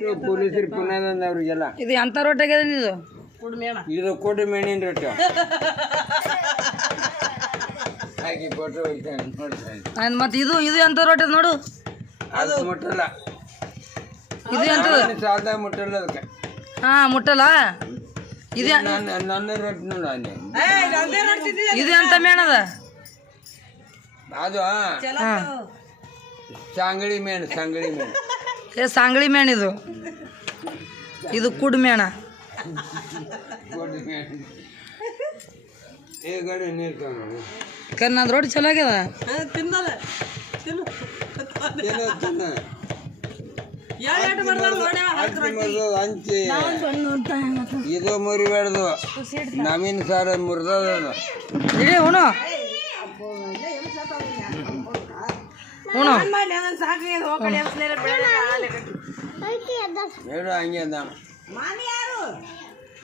ಪೊಲೀಸರು ಪುನಃ ಅವ್ರಿಗೆಲ್ಲ ಇದು ಎಂತ ರೊಟ್ಟಿ ಆಗ್ಯದ ಇದು ಇದು ಕೋಟಿ ಮೇಣಿನ ರೊಟ್ಟಿ ಹಾಕಿ ಫೋಟೋ ಹೊಡಿತಾನೆ ನೋಡ್ತಾನೆ. ಮತ್ತೆ ಇದು ಇದು ಎಂತ ರೊಟ್ಟಿ ಅದ ನೋಡು. ಅದು ಮುಟ್ಟಲ್ಲ, ಇದು ಎಂತದ? ಸಾಲ ಮುಟ್ಟಲ್ಲ ಅದಕ್ಕೆ. ಹಾ ಮುಟ್ಟಲ್ಲ. ಇದು ನನ್ನ ರೊಟ್ಟಿ ನೋಡ ಅಲ್ಲಿ. ಇದು ಎಂತ ಮೇಣದ? ಅದು ಸಾಂಗಳಿ ಮೇಣ, ಸಾಂಗಳಿ ಮೇಣ. ಏ ಸಾಂಗಳಿ ಮೇಣ ಇದು. ಇದು ಕುಡ್ ಮೇಣ. ಕೋಟಿ ಮೇಣ ಏ ಗಡಿ ನೀರು ತಗೊಂಡು ಕನ್ನದ ರೊಟ್ಟಿ ಚಲೋ ಆಗ್ಯದ. ಹಂಚಿ ಇದು ಮುರಿಬೇಡ್ದು, ನವೀನ್ ಸಾರ ಮುರಿದದ ಇಡೀ ಉಣು ಉಣು ಹೇಳು ಹಂಗೆ ಅದ.